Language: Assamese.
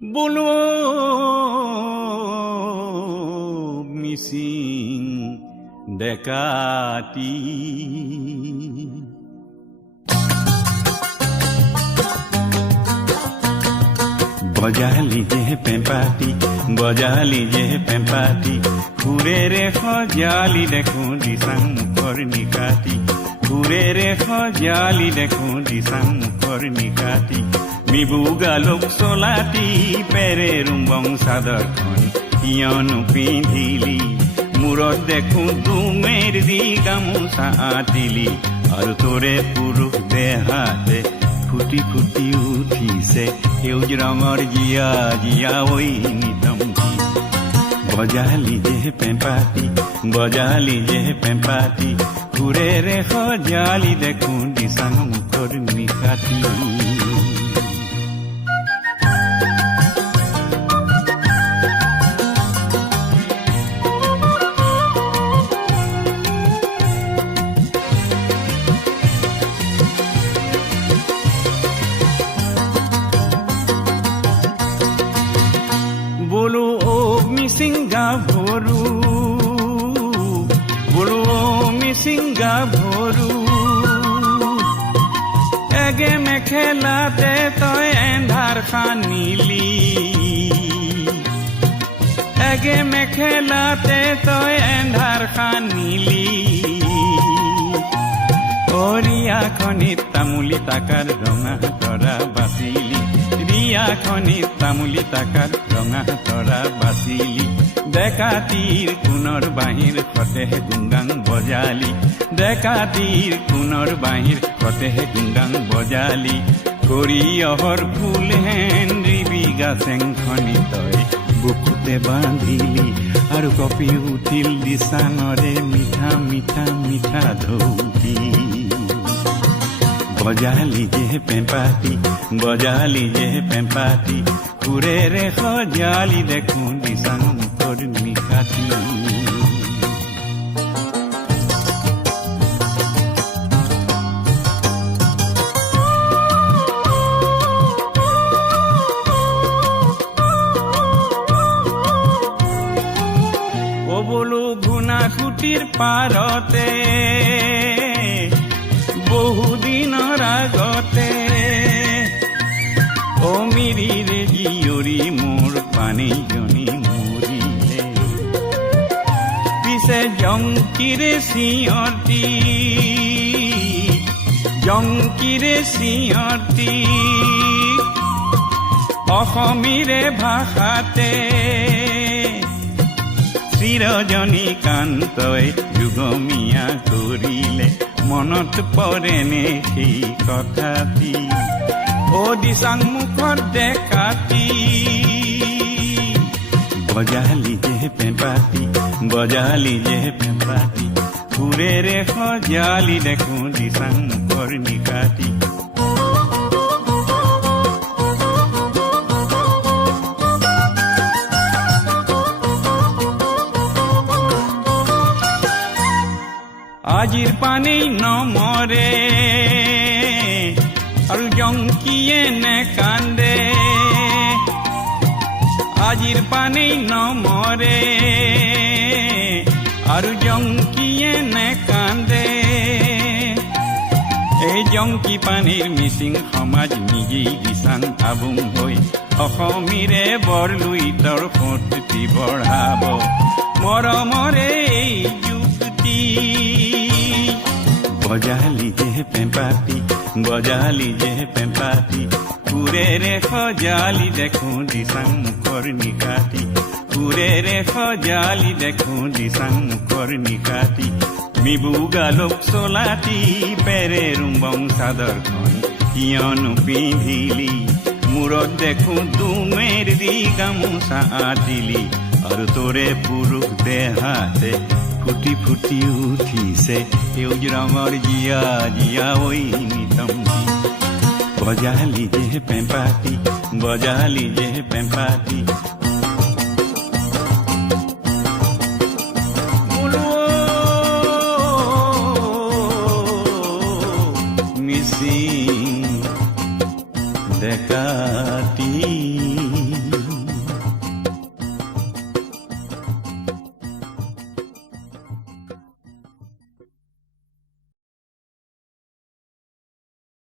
বলো মিসিং ডেকাতি बजा लीजिए पेंपाती बजा लीजिए पेंपाती घूरे रे खजाली देखो दिशां मुखर निकाती घूरे रे खजाली देखो दिशां मुखर निकाती मिबुगा लोक सोलाती पेरे रुम्बং सादर खन इयनु पिंधिली मुरत देखो दुमेर दी गामोचा आतिली और तोरे पुरुष देहाते ফুটি ফুটি উঠিছে সেউজ ৰঙৰ জিয়া জিয়া ঐ নিতম্বী বজালি যে পেঁপাতি বজালি যে পেঁপাতি ঘূৰে ৰে সজালি দেখো দিচাং মুখৰ নিকাতি बोलो ओ मिसिंगा भोरू बोलो ओ मिसिंगा भोरू एगे में खेलाते तो एंधार खानीली एगे में खेलाते तो एंधार खानीली ओरिया खनित तामुली ताकार रंगा तरा बासिली রিয়া খনিত তামুলি তাকার ৰঙা তৰা বাচিলি ডেকাতিৰ কোণৰ বাহিৰ ফতেহ গুংগাং বজালি ডেকাতিৰ কোণৰ বাহিৰ ফতেহ গুংগাং বজালি কৰিয়হৰ ফুল হেনৰি বিঘা চেংখনি তই বুকুতে বান্ধিলি আৰু কপি উঠিল দিচাঙৰে মিঠা মিঠা মিঠা ঢৌকি बजा लीजिए पेंपाती बजा लीजिए पेंपाती घूरे रे खजाली देखो दिशां मुखर निकाती ও বলো ঘুনা খুটির পারতে বহুদিনৰ আগতে অ মিৰি ৰে জিয়ৰি মোৰ পানীজনী মৰিলে পিছে জংকিৰে চিঞৰতি অসমীৰে ভাষাতে চিৰজনীকান্তই যুগমীয়া কৰিলে মনত পৰেনে সেই কথাটি ও দিচাং মুখৰ ডেকাতি বজালি যে পেঁপাতি বজালি যে পেঁপাতি ঘূৰে ৰে সজালি দেখো দিচাং মুখৰ নিকাতি আজিৰ পানী নমৰে আৰু জংকিয়ে নেকান্দে আজিৰ পানী নমৰে আৰু জংকিয়ে নেকান্দে এই জংকি পানীৰ মিচিং সমাজ নিজেই দিচাং আবুং হৈ অসমীৰে বৰলুইতৰ ফূৰ্তি বঢ়াব মৰমৰে এই যুক্তি बजा लीजिए पेंपाती बजा लीजिए पेंपाती घूरे रे खजाली देखो दिशां मुखर निकाती घूरे रे खजाली देखो दिशां मुखर निकाती मिबुगा लोक सोलाती पेरे रुम्बং सादर খন ইয়নো পিন্ধিলি মূৰত দেখো দুমেৰ দি গামোচা আতিলি আৰু তোৰে পুৰুষ দেহাতে ফুটি ফুটি উঠিছে সেউজ ৰঙৰ জিয়া জিয়া ঐ নিতম্বী বজা লীজিয়ে পেঁপাতি বজা লীজিয়ে পেঁপাতি মিসিং ডেকাতি